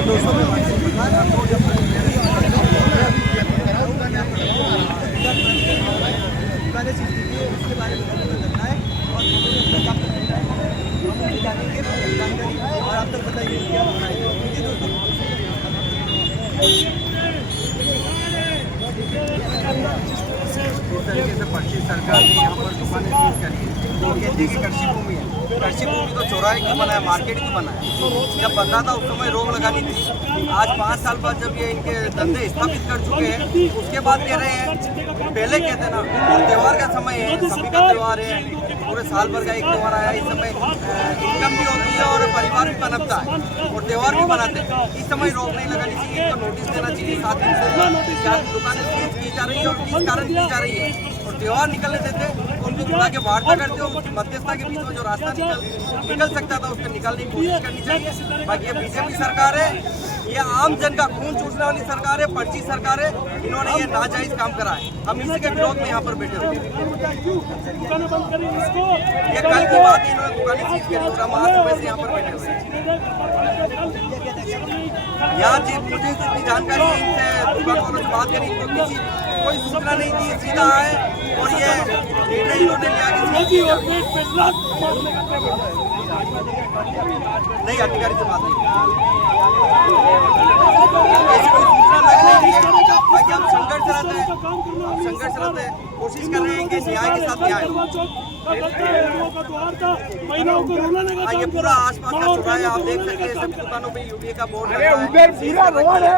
200 में उसके बारे में करना है और और आप तक बताइए क्या होना है इस तरीके से पश्चिम सरकार ने यहाँ पर दुकानें सीज करी है। वो कहती है कि कृषि भूमि है, कृषि भूमि तो चौराहे क्यों बना है, मार्केट क्यों बना है। जब बनना था उस समय रोक लगानी थी। आज 5 साल बाद जब ये इनके धंधे स्थापित कर चुके हैं उसके बाद कह रहे हैं, पहले कहते ना और त्यौहार का समय है, सभी का त्यौहार है, पूरे साल भर का एक त्यौहार आया, इस समय इनकम भी होती है और परिवार भी पनपता है और त्यौहार भी मनाते हैं। इस समय रोक नहीं लगानी चाहिए, इनको नोटिस देना चाहिए 7 दिन से क्या दुकानें सीज की जा रही है और किस कारण की जा रही है और त्यौहार निकलने देते उनको बुला के वार्ता करते हो, मध्यस्थता के बीच में जो रास्ता निकल सकता था उसको निकालने की कोशिश करनी चाहिए। बाकी ये बीजेपी सरकार है, ये आम जन का खून चूसने वाली सरकार है, पर्ची सरकार है, इन्होंने ये नाजायज काम करा है। हम इसी के विरोध में यहाँ पर बैठे हुए हैं। ये कल की बात है, इन्होंने दुकानें सीज करी, आज सुबह से यहाँ पर बैठे हुए हैं। यहाँ मुझे जितनी जानकारी है इनसे दुकान वालों से बात करी, इनको किसी कोई सूचना नहीं दी, सीधा है और ये निर्णय इन्होंने लिया कि नहीं अधिकारी से बात नहीं ऐसी कोई सूचना नहीं है। बाकी हम संघर्षरत है, कोशिश कर रहे हैं कि न्याय के साथ न्याय। ये पूरा आसपास का चौराहा है, आप देख सकते हैं सभी दुकानों पे यूरिया का बोर्ड लगा है,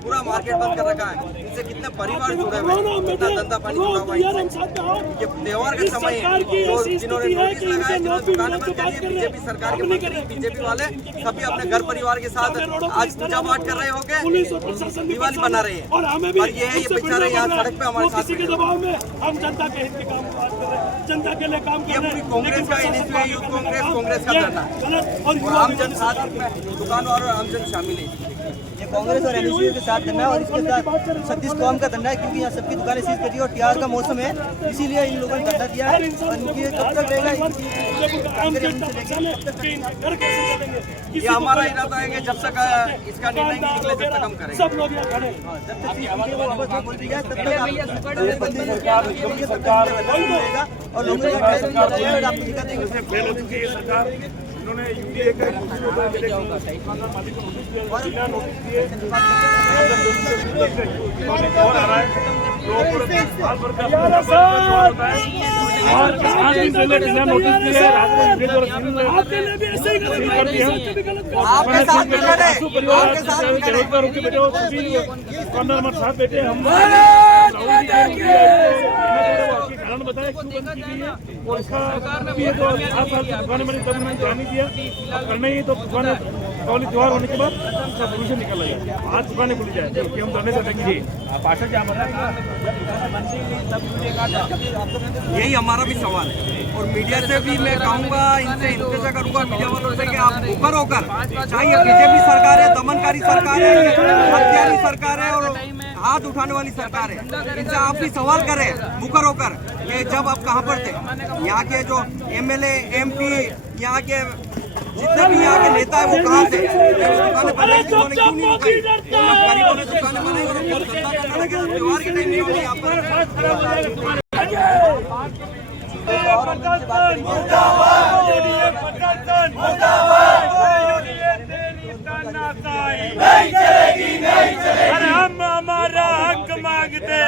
पूरा मार्केट बंद कर रखा है। इससे कितने परिवार जुड़े हुए हैं, कितना धंधा पानी जुड़ा हुआ है। ये त्योहार का समय है, जो जिन्होंने नोटिस लगाए, जिन्होंने दुकानें बंद करी है, बीजेपी सरकार के मंत्री, बीजेपी वाले सभी अपने घर परिवार के साथ आज पूजा पाठ कर रहे होंगे, दिवाली मना रहे हैं और ये है ये बेचारे यहाँ सड़क पे हमारे साथ हम जनता के हित के काम जनता के लिए काम ये पूरी कांग्रेस का इनिशिएटिव, यूथ कांग्रेस का धरना और आम जन साथ दुकान और आम जन शामिल है। ये कांग्रेस और एनएसयू के साथ धरना है और इसके साथ 36 कौम का धरना है, क्योंकि यहाँ सबकी दुकानें सीज करी और त्योहार का मौसम है, इसीलिए इन लोगों ने धरना दिया है। और इनकी कब तक रहेगा, ये हमारा इरादा है कि जब तक इसका निर्णय नहीं निकले तब तक हम करेंगे। सब लोग यहाँ खड़े, जब तक वापस बोल दिया तब तक और लोगों ने आपको दिखा देंगे। उन्होंने यूरिया का मालिक को नोटिस दिया, नोटिस दिए और आ रहा है साल भर का और 5 दिन पहले बिना नोटिस दिए रात को दुकानदार हमारे साथ बैठे हम कारण बताया क्यों बंद की गई है और इसका ये तो 7 साल की दुकानें बनी तब मैंने ध्यान नहीं दिया, अब करना ही तो दुकानें कौली त्योहार होने के बाद उसका सोल्यूशन निकल आएगा। आज दुकानें खुली जाए क्योंकि हम धरने से देंगे। यही हमारा भी सवाल है और मीडिया से भी मैं कहूँगा, इनसे इंतजार करूँगा मीडिया वालों से कि आप मुखर होकर, चाहे बीजेपी सरकार है, दमनकारी सरकार है, हत्यारी सरकार है और हाथ उठाने वाली सरकार है, इनसे आप भी सवाल करें मुखर होकर कि जब आप कहाँ पर थे, यहाँ के जो एमएलए एमपी यहाँ के जितने भी यहाँ के नेता है वो कहाँ थे, दुकानें बनाई क्यों नहीं रुकाई, गरीबों ने दुकानें बनाई और धंधा करने लगे त्योहार के टाइम में यहाँ पर नहीं चलेगी, नहीं चलेगी। हम हमारा हक मांगते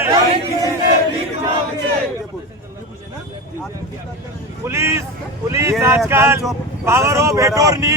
पुलिस आजकल पावर ऑफ अटॉर्नी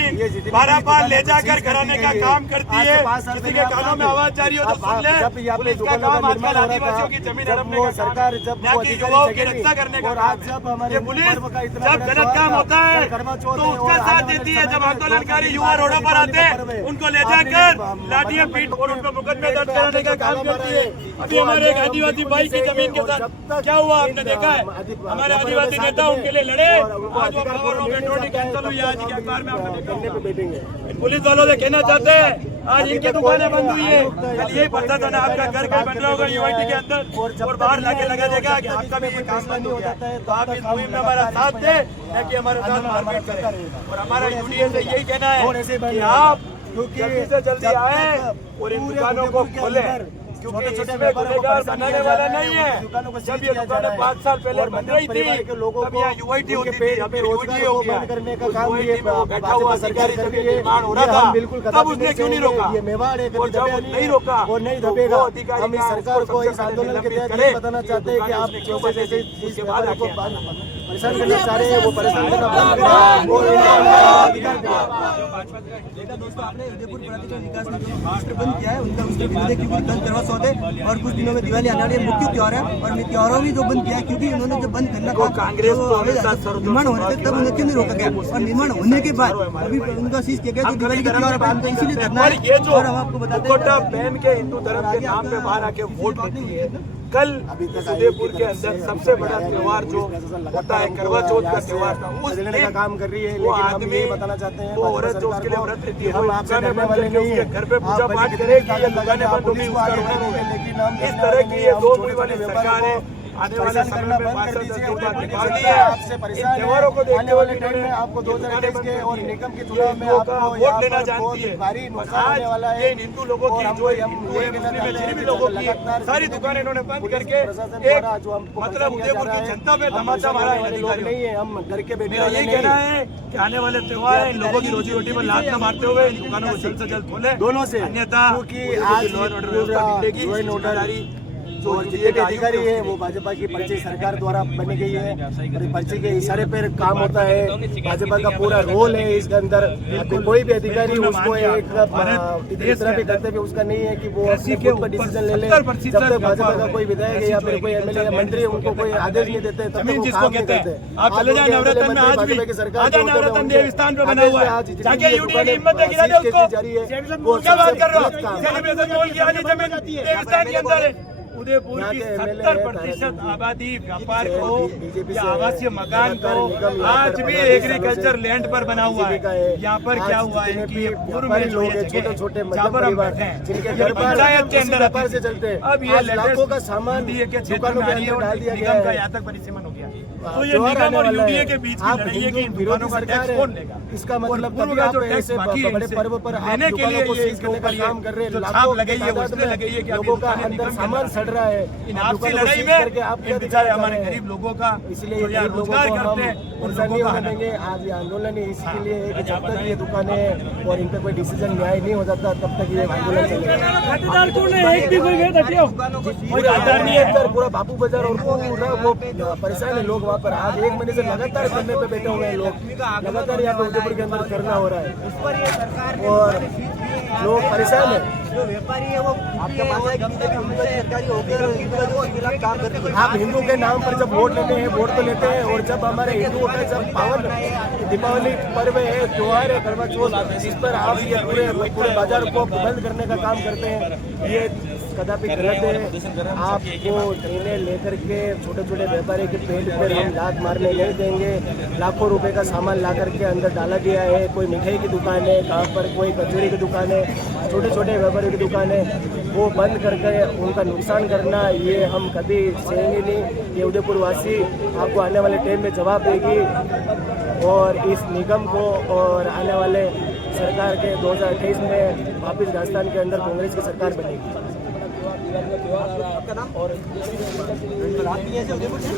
बारापार ले जाकर घराने का काम करती है। किसी के कानों में आवाज जारी हो तो सुन ले। पुलिस का काम आजकल आदिवासियों की जमीन हड़पने का सरकार यहाँ की युवाओं की रक्षा करने का काम है। ये पुलिस जब गलत काम होता है तो उसका साथ देती है। जब आंदोलनकारी युवा रोडों पर आते हैं उनको ले जाकर लाठियां पीट और उनको मुकदमे दर्ज कराने का काम करती है। अभी हमारे एक आदिवासी भाई की जमीन के साथ क्या हुआ आपने देखा है। हमारे आदिवासी नेता उनके लिए लड़े, आज वो पावर ऑफ अटॉर्नी कैंसिल हुई। आज के अखबार में आपने देखा। पुलिस वालों से कहना चाहते हैं आज इनकी दुकानें बंद हुई है, कल यही पता था ना आपका घर कहीं बन रहा होगा यूआईटी के अंदर और बाहर लाके लगा देगा कि आपका भी ये काम बंद हो जाता है। तो आप इस मुहिम में हमारा साथ दें कि हमारे साथ मारपीट करें। और हमारा यूनियन से यही कहना है कि आप जल्दी से जल्दी आए और इन दुकानों को खोले, क्योंकि इसमें गुनहगार बनाने वाला नहीं है। जब ये दुकानें 5 साल पहले बन रही थी तब यहाँ यूआईटी होती थी, अभी रोजगार हो गया करने का काम ये बैठा हुआ सरकारी जमीन निर्माण हो रहा था, तब उसने क्यों नहीं रोका? और जब नहीं रोका और नहीं दबेगा, हम इस सरकार को इस आंदोलन के तहत बताना चाहते हैं कि आप जैसे इस व्यापार को परेशान करना चाह रहे हैं वो परेशान करना बंद करें। देखा दोस्तों आपने उदयपुर प्राधिकरण विकास निगम मास्टर बंद किया है, उनका उसके विरुद्ध क्योंकि कल करवा सौदे और कुछ दिनों में दिवाली आने वाली है, मुख्य त्योहार है और त्योहारों भी जो बंद किया है क्योंकि उन्होंने जो बंद करना था कांग्रेस निर्माण होने थे तब उन्हें क्यों नहीं रोका गया और निर्माण होने के बाद अभी उनका शीश किया गया दिवाली का त्योहार है, इसीलिए करना है। और हम आपको बताते हैं पहन के हिंदू धर्म के नाम पे बाहर आके वोट देती है। कल उदयपुर के अंदर सबसे बड़ा त्योहार जो होता है करवा चौथ का त्योहार था, उस दिन का काम कर रही है वो आदमी बताना चाहते हैं वो औरत जो उसके लिए व्रत रहती है, हम आपसे डरने वाले नहीं है, घर पे पूजा पाठ करेगी या दुकानें बंद होगी उसका रोना होगा। लेकिन इस तरह की ये दो मुड़ी वाली सरकार है, आने वाले समय में 5 से 10 दिन बाद दिवाली है, इन त्योहारों को देखते हुए टाइम में आपको 2023 के और निगम के चुनाव में आपको वोट लेना जानती है। आज ये हिंदू लोगों की जो हिंदू है मुस्लिम है जिन भी लोगों की सारी दुकानें इन्होंने बंद करके एक मतलब उदयपुर की जनता में तमाचा मारा है। लोग नहीं है, हम घर के बैठे मेरा यही कहना है कि आने वाले त्योहार है, इन लोगों की रोजी रोटी में लात न मारते हुए इन दुकानों को जल्द से जल्द खोले दोनों से, अन्यथा क्योंकि आज नोटबंदी और जितने भी अधिकारी है वो भाजपा की पर्ची सरकार द्वारा बनी गई है और पर्ची के इशारे पर काम होता है। भाजपा का पूरा रोल है इसके अंदर, कोई भी अधिकारी उसको एक तरह भी करते हुए उसका नहीं है कि वो अपने खुद पर डिसीजन ले ले। जब तक भाजपा का कोई विधायक या फिर कोई एमएलए या मंत्री उनको कोई आदेश नहीं देते तब तक वो काम नहीं करते। आप चले जाए नवरत्न में, आज भी सरकार नवरत्न देवस्थान पे बना हुआ है, जाके यूटी की हिम्मत है गिरा दे उसको, वो क्या बात कर रहे हो? सेलिब्रेशन बोल के आज जमीन देवस्थान के अंदर है। उदयपुर की 70% आबादी व्यापार को या आवासीय मकान को आज भी एग्रीकल्चर लैंड पर बना हुआ है। यहाँ पर क्या हुआ है कि पूर्व में लोग छोटे जहाँ पर हम बैठे हैं पंचायत के अंदर से चलते हैं, अब ये लाखों का सामान दुकानों में डाल दिया गया है, यहाँ तक परिसीमन हो गया। तो ये निगम और यूडीए के बीच की लड़ाई है कि इन दुकानों का टैक्स कौन लेगा। इसका मतलब पूर्व का जो टैक्स बाकी है बड़े पर्व पर लेने के लिए ये इसके ऊपर काम कर रहे हैं, छाप लगाई है उसने लगाई है कि लोगों का अंदर सामान सड़ रहा है। इन आपसी लड़ाई में इन बेचारे हमारे गरीब लोगों का इसलिए जो यहाँ रोजगार करते हैं उन लोगों को देंगे। आज ये आंदोलन है इसके लिए है कि जब तक ये दुकानें और इन पे कोई डिसीजन न्याय नहीं हो जाता तब तक ये आंदोलन चलेगा। पूरा बापू बाजार और पूरा वो परेशान है लोग वहाँ पर। आज 1 महीने से लगातार धरने पे बैठे हुए हैं लोग, लगातार यहाँ पे उदयपुर के अंदर धरना हो रहा है और लोग परेशान है। जो व्यापारी है वो आपके काम करते हैं। आप हिंदू के नाम पर जब वोट लेते हैं वोट तो लेते हैं और जब हमारे हिंदुओं का जब पावन दीपावली पर्व है त्योहार है करवा चौथ जिस पर आप ये पूरे बाजार को बंद करने का काम करते हैं, ये कदापि गलत है। आपको निर्णय लेकर के छोटे छोटे व्यापारी के पेट पर हम लात मारने नहीं देंगे। लाखों रुपए का सामान ला करके अंदर डाला गया है, कोई मिठाई की दुकान है, कहाँ पर कोई कचौरी की दुकान है, छोटे छोटे व्यापारियों की दुकान है, वो बंद करके उनका नुकसान करना ये हम कभी सहेंगे नहीं। ये उदयपुर वासी आपको आने वाले टाइम में जवाब देगी और इस निगम को और आने वाले सरकार के 2028 में वापस राजस्थान के अंदर कांग्रेस की सरकार बनेगी। आपका नाम और आप भी ऐसे उदयपुर से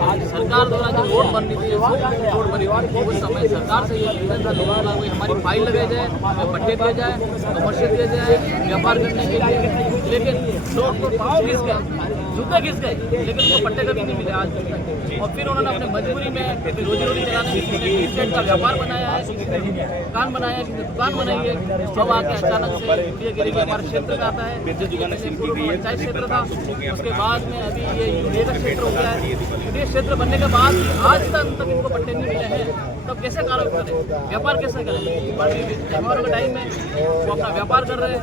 आज सरकार द्वारा जो रोड बननी थी रोड बनी उस समय सरकार से ये निवेदन था लोगों का हमारी फाइल लगाई जाए, पट्टे दिए जाए, कमर्शियल दिए जाए व्यापार करने के लिए, लेकिन लोग घिस गए, जूते घिस गए, लेकिन उनको पट्टे कभी नहीं मिले आज तक। और फिर उन्होंने अपने मजबूरी में रोजी रोटी चलाने के लिए स्टेट का व्यापार बनाया है, दुकान बनाया है, दुकान बनाई है। अब आके अचानक से गिरी हमारे क्षेत्र में आता है, पंचायत क्षेत्र था, उसके बाद में अभी ये यूडीए का क्षेत्र हो गया है। यूडीए क्षेत्र बनने के बाद आज तक इनको पट्टे नहीं मिले हैं। तब कैसे कार्रवाई करें, व्यापार कैसे करें? त्योहारों का टाइम है, वो अपना व्यापार कर रहे हैं,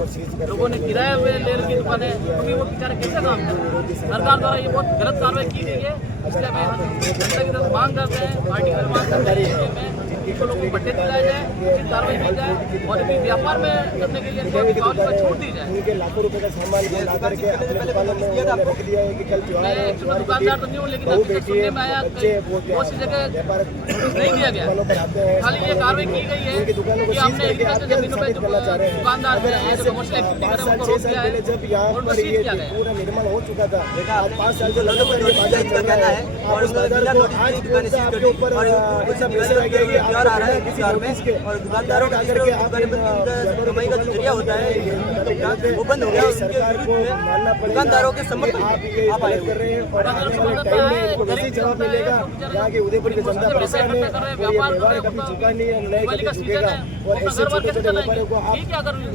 लोगों ने किराए पे ले रखी दुकानें, अभी वो बेचारे कैसे काम कर रहे हैं? सरकार द्वारा ये बहुत गलत कार्रवाई की गई है, इसलिए मैं जनता की तरफ मांग करते हैं, पार्टी की मांग करते हैं कि इनको लोगों को भट्टे दिलाए जाए, उचित कार्रवाई की जाए और अभी व्यापार में करने के लिए दीपावली पर छूट दी जाए। उनके लाखों रुपए का सामान ला करके अपने दुकानों में उन्होंने रख दिया है कि कल मैं एक्चुअली दुकानदार तो नहीं हूँ, लेकिन अभी तक सुनने में आया बहुत सी जगह नोटिस नहीं दिया गया, खाली ये कार्रवाई की गई है कि हमने एग्रीकल्चर जमीनों पर दुकानदार जो कमर्शियल एक्टिविटी कर उनको रोक दिया है जब यहाँ और पर सीज ये किया गया। पूरा निर्माण हो चुका था, आज 5 साल से लगातार ये बाजार चल रहा है और उस बाजार को आज कौन सा आपके ऊपर ऐसा मैसेज आ गया कि आप आ रहा है किसी बाजार में नोटिस के और दुकानदारों का आकर के आप कमाई का जो जरिया होता है वो बंद हो गया। सरकार को मानना पड़ेगा, दुकानदारों के समर्थन आप ये गलत कर रहे हैं और आने वाले टाइम में इनको वैसे जवाब मिलेगा। यहाँ के उदयपुर की जनता परेशान है और ये व्यवहार कभी झुका नहीं है, नए कभी झुकेगा और ऐसे छोटे छोटे व्यापारियों को आप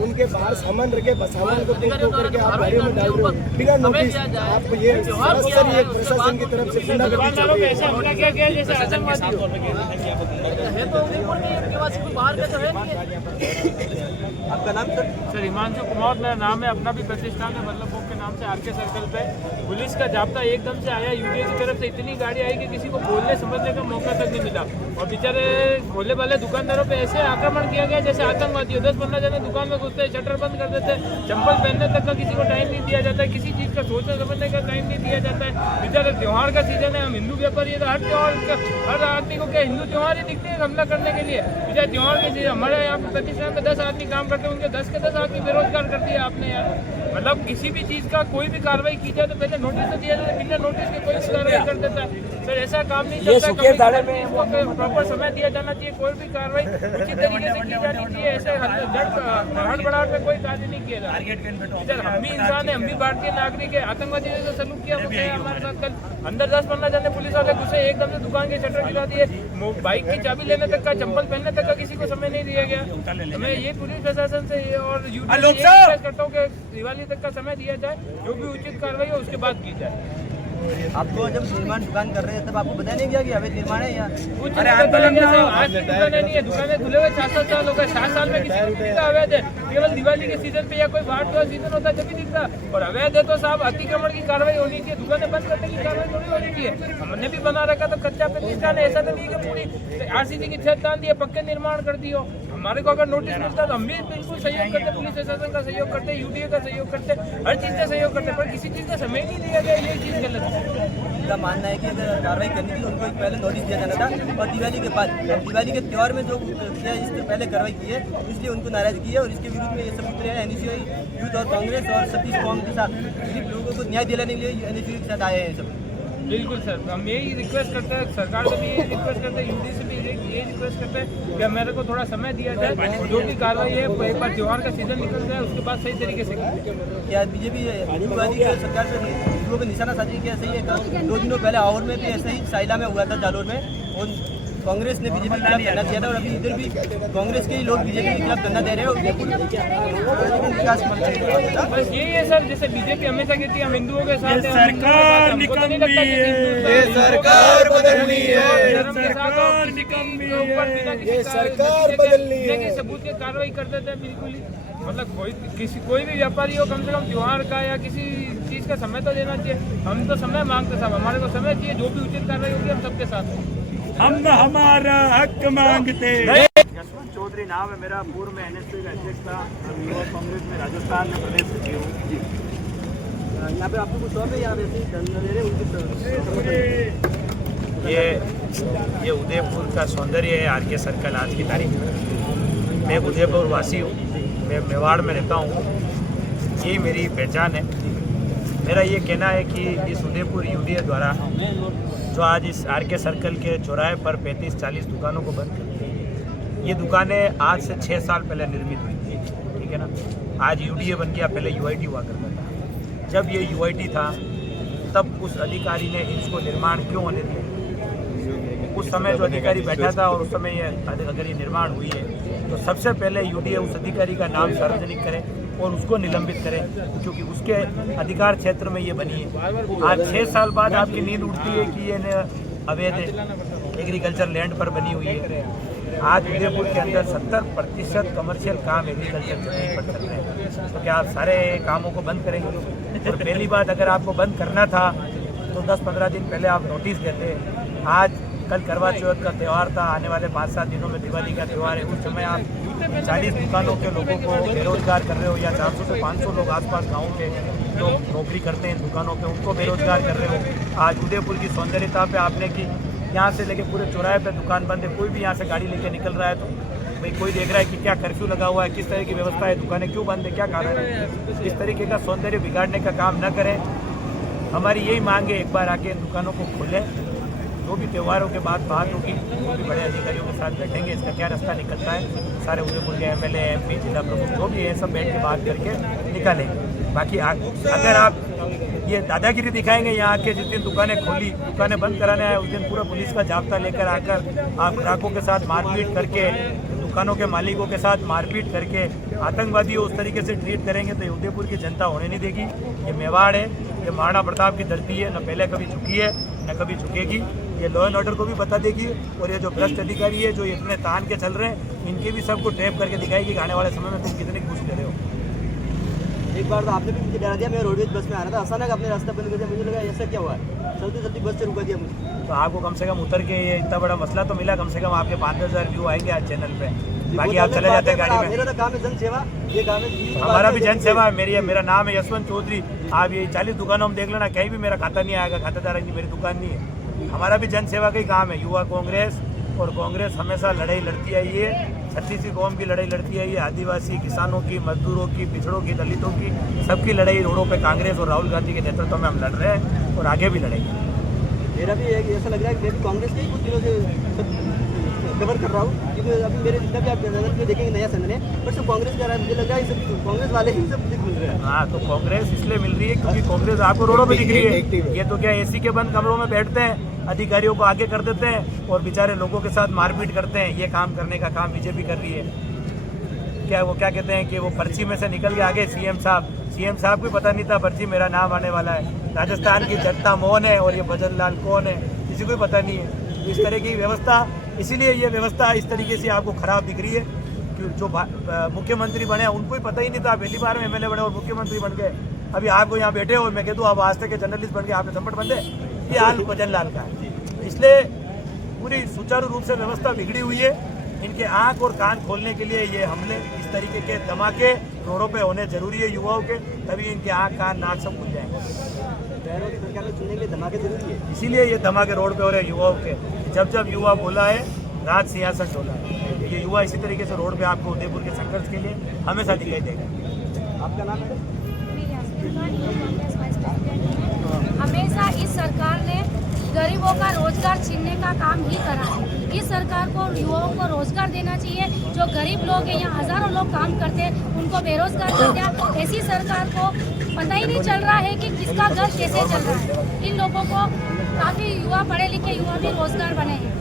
उनके बाहर सामान रखे, सामान को तोड़ करके आप गाड़ियों में डाल रहे हो बिना नोटिस। आप ये सरासर एक प्रशासन की तरफ से गुंडागर्दी चल रही है तो उदयपुर में इनके पास कोई बाहर का तो है नहीं है। आपका नाम सर हिमांशु कुमार मेरा नाम है, अपना भी प्रतिष्ठान है मतलब के नाम से आरके सर्कल पे। पुलिस का जाब्ता एकदम से आया, यूडीए की तरफ से इतनी गाड़ी आई कि किसी को बोलने समझने का मौका तक नहीं मिला और बेचारे भोले वाले दुकानदारों पे ऐसे आक्रमण किया गया जैसे आतंकवादी हो। 10-15 जने दुकान में घुसते, शटर बंद कर देते, चप्पल पहनने तक का किसी को टाइम नहीं दिया जाता है, किसी चीज़ का सोचने समझने का टाइम नहीं दिया जाता है। बेचारे त्यौहार का सीजन है, हम हिंदू व्यापारी है तो हर त्यौहार हर आदमी को क्या हिंदू त्यौहार ही दिखते हैं हमला करने के लिए। बेचारे त्यौहार के सीजन हमारे यहाँ प्रतिष्ठान में 10 आदमी काम करते हैं, उनके 10 के 10 आदमी बेरोजगार कर दिया आपने यार। मतलब किसी भी चीज़ का कोई भी कार्रवाई की जाए तो पहले नोटिस तो दिया जाए, बिना नोटिस के कोई भी कार्रवाई कर देता है। सर ऐसा काम नहीं चलता, प्रॉपर समय दिया जाना चाहिए, कोई भी कार्रवाई उचित तरीके से की जानी चाहिए। ऐसे हड़बड़ाहट में कोई कार्य नहीं किया जाता। सर हम भी इंसान है, हम भी भारतीय नागरिक है, आतंकवादी ने जो सलूक किया वो किया हमारे साथ। कल अंदर 10-15 जने पुलिस वाले घुसे, एकदम से दुकान के शटर गिरा दिए, बाइक की चाबी लेने तक का, चप्पल पहनने तक का किसी को समय नहीं दिया गया। मैं ये पुलिस प्रशासन से और यूपी से करता हूँ कि दिवाली तक का समय दिया जाए, जो भी उचित कार्रवाई हो उसके बाद की जाए। आपको जब निर्माण दुकान कर रहे हैं तब आपको बताया नहीं गया कि अवैध निर्माण है यहाँ? कुछ आज की दुकानें नहीं है, दुकानें खुले हुए 7-7 साल हो गए, 7 साल में किसी को दिखता अवैध है? केवल दिवाली के सीजन पे या कोई बाहर का सीजन होता है जब भी दिखता। और अवैध है तो साहब अतिक्रमण की कार्रवाई होनी चाहिए, दुकानें बंद करने की कार्रवाई थोड़ी होनी चाहिए। हमने भी बना रखा तो कच्चा प्रतिष्ठान है, ऐसा तो नहीं कि पूरी आरसीसी की छत डाल दी, पक्के निर्माण कर दियो। हमारे को अगर नोटिस मिलता तो हम भी बिल्कुल सहयोग करते, पुलिस प्रशासन का सहयोग करते, यूडीए का सहयोग करते, हर चीज़ का सहयोग करते, पर किसी चीज़ का समय नहीं दिया गया, ये चीज़ गलत है। उनका मानना है कि अगर कार्रवाई करनी थी उनको पहले नोटिस दिया जाना था और दिवाली के बाद, दिवाली के त्यौहार में जो किया इससे पहले कार्रवाई की है, इसलिए उनको नाराजगी है और इसके विरुद्ध में ये सब उतरे हैं। एनएसयूआई यूथ और कांग्रेस और सतीश कौम के साथ गरीब लोगों को न्याय दिलाने के लिए एनएसयूआई के साथ आए हैं सब। बिल्कुल सर, हम यही रिक्वेस्ट करते हैं, सरकार से भी यही रिक्वेस्ट करते हैं, यूडी से भी यही रिक्वेस्ट करते हैं कि मेरे को थोड़ा समय दिया जाए, जो भी कार्रवाई है एक बार त्यौहार का सीजन निकल जाए उसके बाद सही तरीके से क्या बीजेपी हिंदूवादी सरकार से हिंदुओं को निशाना साजी किया? सही है, 2 दिनों पहले आवर में भी ऐसे ही साइला में हुआ था, जालोर में, और कांग्रेस ने बीजेपी के खिलाफ धरना दिया था और अभी इधर भी कांग्रेस के ही लोग बीजेपी के खिलाफ धरना दे रहे हैं। बस यही है सर, जैसे बीजेपी हमेशा कहती है हम हिंदुओं के साथ हैं, सरकार निकम्मी है, ये सरकार बदलनी है, ये सरकार बदलनी है, सबूत के कार्रवाई कर देते हैं बिल्कुल ही। मतलब कोई भी व्यापारी हो कम से कम त्योहार का या किसी चीज़ का समय तो देना चाहिए। हम तो समय मांगते साहब, हमारे को समय चाहिए, जो भी उचित कार्रवाई होगी हम सबके साथ हैं। हम हमारा हक मांगते। यशवंत चौधरी नाम है मेरा, पूर्व में एनएसपी का अध्यक्ष था, अभी युवा कांग्रेस में राजस्थान में प्रदेश सचिव हूँ। यहाँ पे आपको कुछ और भी यहाँ वैसे धरना दे रहे ये उदयपुर का सौंदर्य है आरके सर्कल आज की तारीख में। मैं उदयपुर वासी हूँ, मैं मेवाड़ में रहता हूँ, यही मेरी पहचान है। मेरा ये कहना है कि इस उदयपुर यूडीए द्वारा जो आज इस आरके सर्कल के चौराहे पर 35-40 दुकानों को बंद कर दिया, ये दुकानें आज से 6 साल पहले निर्मित हुई थी, ठीक है ना। आज यूडीए बन गया, पहले यूआईटी हुआ करता था। जब ये यूआईटी था तब उस अधिकारी ने इसको निर्माण क्यों होने दिया? उस समय जो अधिकारी बैठा था और उस समय ये अगर ये निर्माण हुई है तो सबसे पहले यूडीए उस अधिकारी का नाम सार्वजनिक करे और उसको निलंबित करें, क्योंकि उसके अधिकार क्षेत्र में ये बनी है। आज 6 साल बाद आपकी नींद उठती है कि ये अवैध एग्रीकल्चर लैंड पर बनी हुई है। आज उदयपुर के अंदर 70% कमर्शियल काम एग्रीकल्चर जमीन पर चल रहे हैं। तो क्या आप सारे कामों को बंद करेंगे? और पहली बात, अगर आपको बंद करना था तो 10-15 दिन पहले आप नोटिस देते। आज कल करवा चौथ का त्यौहार था, आने वाले 5-7 दिनों में दिवाली का त्यौहार है। उस समय आप 40 दुकानों के लोगों को बेरोजगार कर रहे हो, या 400 से 500 लोग आसपास गाँव के जो नौकरी करते हैं दुकानों पे, उनको बेरोजगार कर रहे हो। आज उदयपुर की सौंदर्यता पे आपने की, यहाँ से लेके पूरे चौराहे पे दुकान बंद है। कोई भी यहाँ से गाड़ी लेके निकल रहा है तो भाई कोई देख रहा है कि क्या कर्फ्यू लगा हुआ है, किस तरह की व्यवस्था है, दुकानें क्यों बंद है, क्या कारण है। इस तरीके का सौंदर्य बिगाड़ने का काम न करें। हमारी यही मांग है, एक बार आके इन दुकानों को खोलें। जो भी त्योहारों के बाद बात होगी, वो भी बड़े अधिकारियों के साथ बैठेंगे, इसका क्या रास्ता निकलता है। सारे उदयपुर के MLA, MP, जिला प्रमुख जो भी है सब बैठ के बात करके निकालेंगे। बाकी अगर आप ये दादागिरी दिखाएंगे यहाँ के, जिस दिन दुकानें खोली, दुकानें बंद कराने आए, उस दिन पूरा पुलिस का जाब्ता लेकर आकर आप ग्राहकों के साथ मारपीट करके, दुकानों के मालिकों के साथ मारपीट करके आतंकवादी उस तरीके से ट्रीट करेंगे तो उदयपुर की जनता होने नहीं देगी। ये मेवाड़ है, ये महाराणा प्रताप की धरती है, न पहले कभी झुकी है न कभी झुकेगी। ये लॉ एंड ऑर्डर को भी बता देगी, और ये जो भ्रष्ट अधिकारी है जो इतने तान के चल रहे हैं, इनके भी सबको ट्रैप करके दिखाएगी कि आने वाले समय में तुम कितने घूस दे रहे हो। एक बार तो आपने भी मुझे डरा दिया, मैं रोडवेज बस में आ रहा था, अचानक आपने रास्ता बंद कर दिया, मुझे लगा ऐसा क्या हुआ है, जल्दी बस से रुका दिया मुझे। तो आपको कम से कम उतर के ये इतना बड़ा मसला तो मिला, कम से कम आपके 5-10 व्यू आएंगे आज चैनल पे। बाकी आप चले जाते हैं गाड़ी में। मेरा तो काम है जन सेवा, ये काम है हमारा भी जन सेवा है। मेरा नाम है यशवंत चौधरी। आप ये 40 दुकानों में देख लेना, कहीं भी मेरा खाता नहीं आएगा, खातेदार नहीं, मेरी दुकान नहीं है। हमारा भी जन सेवा का ही काम है। युवा कांग्रेस और कांग्रेस हमेशा लड़ाई लड़ती आई है, 36वीं कौम की लड़ाई लड़ती आई है, आदिवासी, किसानों की, मजदूरों की, पिछड़ों की, दलितों की, सबकी लड़ाई रोडों पे कांग्रेस और राहुल गांधी के नेतृत्व में हम लड़ रहे हैं और आगे भी लड़ेंगे। मेरा भी ऐसा लग रहा है कि मैं भी कांग्रेस के ही कुछ दिनों से कवर कर रहा हूँ, क्योंकि अभी मेरे जितना भी आप नजर में देखेंगे नया संघ है, पर सब कांग्रेस का रहा है। मुझे लग रहा है सब कांग्रेस वाले ही सब कुछ मिल रहा है। हाँ, तो कांग्रेस इसलिए मिल रही है क्योंकि कांग्रेस आपको रोडों पे दिख रही है। ये तो क्या एसी के बंद कमरों में बैठते हैं, अधिकारियों को आगे कर देते हैं और बेचारे लोगों के साथ मारपीट करते हैं। ये काम करने का काम बीजेपी कर रही है। क्या वो क्या कहते हैं कि वो पर्ची में से निकल के आगे सीएम साहब को पता नहीं था पर्ची मेरा नाम आने वाला है। राजस्थान की जनता मौन है और ये भजन लाल कौन है किसी को पता नहीं है। इस तरह की व्यवस्था, इसीलिए ये व्यवस्था इस तरीके से आपको खराब दिख रही है। कि जो मुख्यमंत्री बने उनको ही पता ही नहीं था, पहली बार में MLA बने और मुख्यमंत्री बन गए। अभी आपको यहाँ बैठे हो, मैं कह दूँ आप आज तक के जर्नलिस्ट बन के आपने संपट बन गए, ये हाल भजन लाल का है। इसलिए पूरी सुचारू रूप से व्यवस्था बिगड़ी हुई है। इनके आंख और कान खोलने के लिए ये हमले, इस तरीके के धमाके रोडों पे होने जरूरी है युवाओं के, तभी इनके आंख कान नाक सब खुल जाएंगे। सरकार में चुनने के लिए धमाके जरूरी है, इसीलिए ये धमाके रोड पे हो रहे हैं युवाओं के। जब युवा बोला है राज सियासत डोला है। ये युवा इसी तरीके से रोड पे आपको उदयपुर के संघर्ष के लिए हमेशा दिखाई देगा। आपका नाम है? हमेशा इस सरकार ने गरीबों का रोजगार छीनने का काम ही करा है। इस सरकार को युवाओं को रोजगार देना चाहिए। जो गरीब लोग हैं, यहाँ हजारों लोग काम करते हैं, उनको बेरोजगार कर दिया। ऐसी सरकार को पता ही नहीं चल रहा है कि किसका घर कैसे चल रहा है। इन लोगों को काफ़ी युवा, पढ़े लिखे युवा भी रोजगार बने हैं,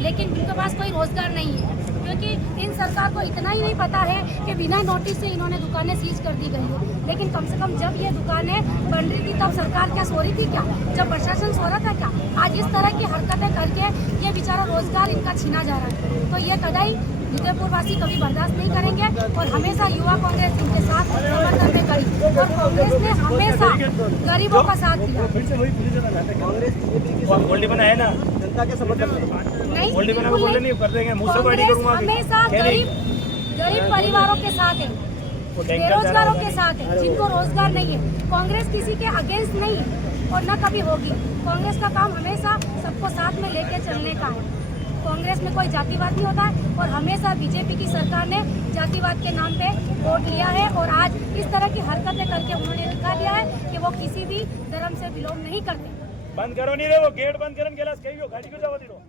लेकिन उनके पास कोई रोजगार नहीं है, क्योंकि इन सरकार को इतना ही नहीं पता है कि बिना नोटिस से इन्होंने दुकानें सीज कर दी गई है। लेकिन कम से कम जब ये दुकानें बन रही थी तब सरकार क्या सो रही थी क्या? जब प्रशासन सो रहा था क्या? आज इस तरह की हरकतें करके ये बेचारा रोजगार इनका छीना जा रहा है। तो ये कदाई उदयपुर वासी कभी बर्दाश्त नहीं करेंगे और हमेशा युवा कांग्रेस इनके साथ समर्थन में खड़ी, और कांग्रेस ने हमेशा गरीबों का साथ दिया। गोल्डी बनाया ना जनता के समर्थन में नहीं, गोल्डी बना को बोले नहीं कर देंगे, मुझसे हमेशा गरीब परिवारों के साथ है, बेरोजगारों के साथ है, जिनको रोजगार नहीं है। कांग्रेस किसी के अगेंस्ट नहीं है और न कभी होगी। कांग्रेस का काम हमेशा सबको साथ में लेके चलने का है। कांग्रेस में कोई जातिवाद नहीं होता है और हमेशा बीजेपी की सरकार ने जातिवाद के नाम पे वोट लिया है और आज इस तरह की हरकतें करके उन्होंने दिखा दिया है कि वो किसी भी धर्म से बिलोंग नहीं करते। बंद करो नहीं रे, वो गेट बंद करन गेलास कहियो गाड़ी को जावा दिरो।